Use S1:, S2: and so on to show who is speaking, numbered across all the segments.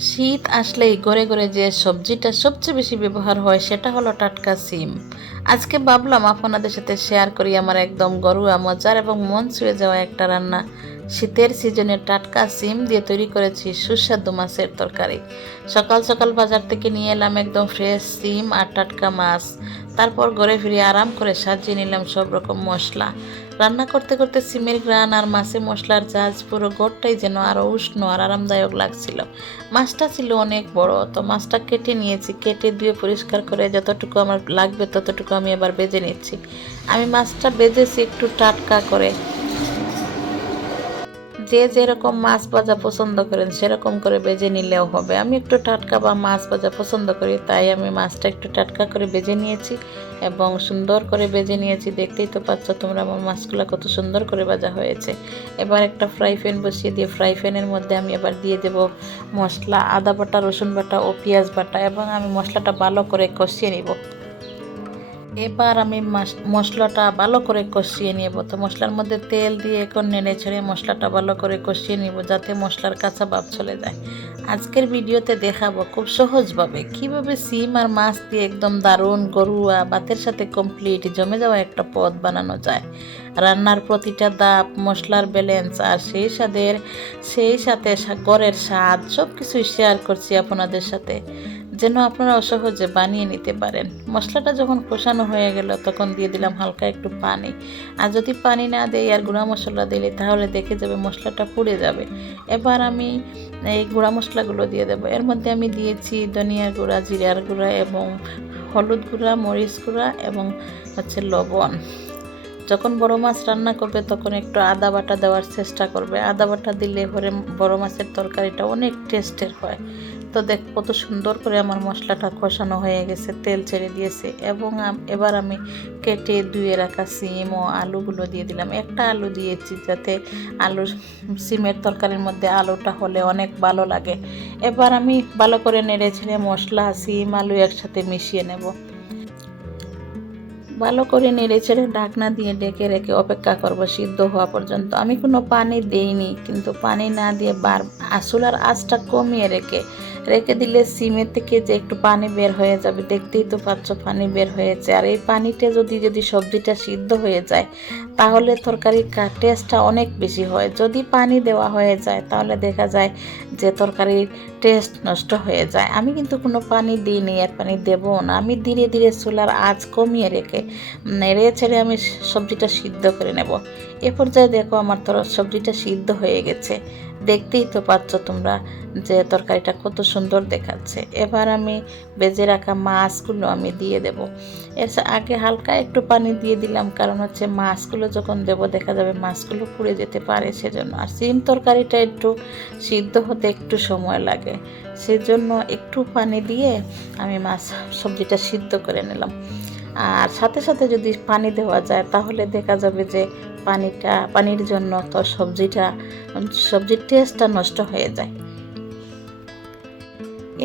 S1: শীত আসলেই ঘরে ঘরে যে সবজিটা সবচেয়ে বেশি ব্যবহার হয় সেটা হলো টাটকা সিম। আজকে ভাবলাম আপনাদের সাথে শেয়ার করি আমার একদম গরুয়া, মজার এবং মন ছুঁয়ে যাওয়া একটা রান্না। শীতের সিজনে টাটকা সিম দিয়ে তৈরি করেছি সুস্বাদু মাছের তরকারি। সকাল সকাল বাজার থেকে নিয়ে এলাম একদম ফ্রেশ সিম আর টাটকা মাছ। তারপর ঘরে ফিরে আরাম করে সাজিয়ে নিলাম সব রকম মশলা। রান্না করতে করতে সিমের গ্রান আর মাছে মশলার ঝাঁজ পুরো ঘরটাই যেন আরও উষ্ণ আর আরামদায়ক লাগছিল। মাছটা ছিল অনেক বড়, তো মাছটা কেটে নিয়েছি। কেটে ধুয়ে পরিষ্কার করে যতটুকু আমার লাগবে ততটুকু আমি এবার বেজে নিচ্ছি। আমি মাছটা বেজেছি একটু টাটকা করে। যে যেরকম মাছ ভাজা পছন্দ করেন, সেরকম করে বেজে নিলেও হবে। আমি একটু টাটকা বা মাছ ভাজা পছন্দ করি, তাই আমি মাছটা একটু টাটকা করে বেজে নিয়েছি এবং সুন্দর করে বেজে নিয়েছি। দেখতেই তো পাচ্ছ তোমরা আমার মাছগুলো কত সুন্দর করে ভাজা হয়েছে। এবার একটা ফ্রাই প্যান বসিয়ে দিয়ে ফ্রাই প্যানের মধ্যে আমি এবার দিয়ে দেব মশলা, আদা বাটা, রসুন বাটা ও পেঁয়াজ বাটা এবং আমি মশলাটা ভালো করে কষিয়ে নিব। এবার আমি মশলাটা ভালো করে কষিয়ে নেব। তো মশলার মধ্যে তেল দিয়ে এখন নেড়ে ছেড়ে মশলাটা ভালো করে কষিয়ে নিব যাতে মশলার কাঁচা ভাব চলে যায়। আজকের ভিডিওতে দেখাবো খুব সহজভাবে কীভাবে সিম আর মাছ দিয়ে একদম দারুণ গরুয়া ভাতের সাথে কমপ্লিট জমে যাওয়া একটা পদ বানানো যায়। রান্নার প্রতিটা দাপ মশলার ব্যালেন্স আর সেই স্বাদের, সেই সাথে ঘরের স্বাদ সব কিছুই শেয়ার করছি আপনাদের সাথে। যেন আপনারা অসহজে বানিয়ে নিতে পারেন। মশলাটা যখন কষানো হয়ে গেল, তখন দিয়ে দিলাম হালকা একটু পানি। আর যদি পানি না দেই আর গুঁড়া মশলা দিলে, তাহলে দেখে যাবে মশলাটা পুড়ে যাবে। এবার আমি এই গুঁড়া মশলাগুলো দিয়ে দেবো। এর মধ্যে আমি দিয়েছি ধনিয়ার গুঁড়া, জিরার গুঁড়া এবং হলুদ গুঁড়া, মরিচ গুঁড়া এবং হচ্ছে লবণ। যখন বড় মাছ রান্না করবে, তখন একটু আদা বাটা দেওয়ার চেষ্টা করবে। আদা বাটা দিলে পরে বড় মাছের তরকারিটা অনেক টেস্টের হয়। তো দেখ, কত সুন্দর করে আমার মশলাটা কষানো হয়ে গেছে, তেল ছেড়ে দিয়েছে। এবং এবার আমি কেটে ধুয়ে রাখা সিম ও আলুগুলো দিয়ে দিলাম। একটা আলু দিয়েছি যাতে আলু সিমের তরকারির মধ্যে আলুটা হলে অনেক ভালো লাগে। এবার আমি ভালো করে নেড়ে ছেড়ে মশলা, সিম, আলু একসাথে মিশিয়ে নেব। ভালো করে নেড়ে ছেড়ে ঢাকনা দিয়ে ডেকে রেখে অপেক্ষা করব, সিদ্ধ হওয়া পর্যন্ত। আমি কোনো পানি দেইনি, কিন্তু পানি না দিয়ে বার আসুলার আঁচটা কমিয়ে রেখে রেখে দিলে সিমের থেকে যে একটু পানি বের হয়ে যাবে, দেখতেই তো পাচ্ছ পানি বের হয়েছে। আর এই পানিতে যদি যদি সবজিটা সিদ্ধ হয়ে যায়, তাহলে তরকারির টেস্টটা অনেক বেশি হয়। যদি পানি দেওয়া হয়ে যায়, তাহলে দেখা যায় যে তরকারির টেস্ট নষ্ট হয়ে যায়। আমি কিন্তু কোনো পানি দিইনি, আর পানি দেবো না। আমি ধীরে ধীরে চুলার আঁচ কমিয়ে রেখে, নেড়ে ছেড়ে আমি সবজিটা সিদ্ধ করে নেব। এ পর্যায়ে দেখো আমার তোর, সবজিটা সিদ্ধ হয়ে গেছে। দেখতেই তো পাচ্ছ তোমরা যে তরকারিটা কত সুন্দর দেখাচ্ছে। এবার আমি বেজে রাখা মাছগুলো আমি দিয়ে দেব। এর আগে হালকা একটু পানি দিয়ে দিলাম, কারণ হচ্ছে মাছগুলো যখন দেব দেখা যাবে মাছগুলো পুড়ে যেতে পারে সেজন্য। আর সিম তরকারিটা একটু সিদ্ধ হতে একটু সময় লাগে, সেজন্য একটু পানি দিয়ে আমি মাছ সবজিটা সিদ্ধ করে নিলাম। আর সাথে সাথে যদি পানি দেওয়া যায়, তাহলে দেখা যাবে যে পানিটা, পানির জন্য তো সবজিটা সবজির টেস্টটা নষ্ট হয়ে যায়।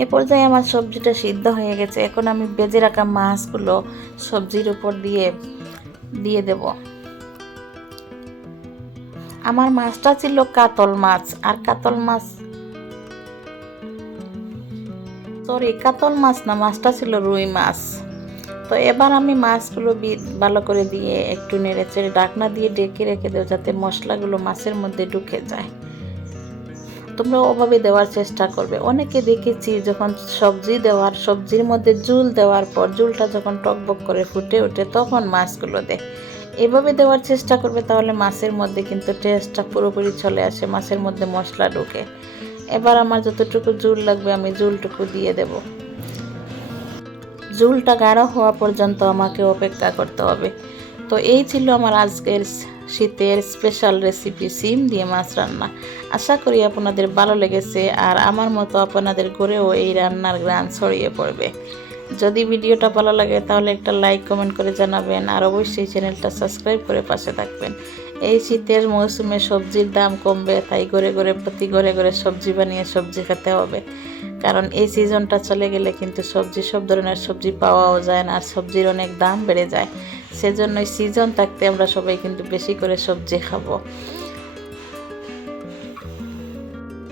S1: এ পর্যায়ে আমার সবজিটা সিদ্ধ হয়ে গেছে। এখন আমি বেজে রাখা মাছগুলো সবজির উপর দিয়ে দিয়ে দেব। আমার মাছটা ছিল কাতল মাছ। আর কাতল মাছ সরি কাতল মাছ না, মাছটা ছিল রুই মাছ। তো এবার আমি মাছগুলো ভালো করে দিয়ে একটু নেড়ে চেড়ে ডাকনা দিয়ে ডেকে রেখে দেবো যাতে মশলাগুলো মাছের মধ্যে ঢুকে যায়। তোমরা ওভাবে দেওয়ার চেষ্টা করবে। অনেকে দেখেছি যখন সবজি দেওয়ার, সবজির মধ্যে জুল দেওয়ার পর জুলটা যখন টকবক করে ফুটে ওঠে তখন মাছগুলো দেয় এভাবে দেওয়ার চেষ্টা করবে তাহলে মাছের মধ্যে কিন্তু টেস্টটা পুরোপুরি চলে আসে, মাছের মধ্যে মশলা ঢুকে। এবার আমার যতটুকু জুল লাগবে আমি জুলটুকু দিয়ে দেবো। ঝুলটা গাঢ় হওয়া পর্যন্ত আমাকে অপেক্ষা করতে হবে। তো এই ছিল আমার আজকের শীতের স্পেশাল রেসিপি সিম দিয়ে মাছ রান্না। আশা করি আপনাদের ভালো লেগেছে আর আমার মতো আপনাদের ঘরেও এই রান্নার গ্রান ছড়িয়ে পড়বে। যদি ভিডিওটা ভালো লাগে তাহলে একটা লাইক কমেন্ট করে জানাবেন আর অবশ্যই চ্যানেলটা সাবস্ক্রাইব করে পাশে থাকবেন। এই শীতের মৌসুমে সবজির দাম কমবে, তাই ঘরে ঘরে প্রতি ঘরে ঘরে সবজি বানিয়ে সবজি খেতে হবে। কারণ এই সিজনটা চলে গেলে কিন্তু সবজি, সব ধরনের সবজি পাওয়াও যায় না, আর সবজির অনেক দাম বেড়ে যায়। সেজন্যই সিজন থাকতে আমরা সবাই কিন্তু বেশি করে সবজি খাব।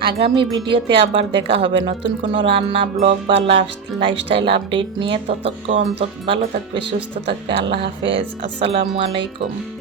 S1: আগামী ভিডিওতে আবার দেখা হবে নতুন কোনো রান্না, ব্লগ বা লাইফস্টাইল আপডেট নিয়ে। ততক্ষণ তত ভালো থাকবে, সুস্থ থাকবে। আল্লাহ হাফেজ। আসসালামু আলাইকুম।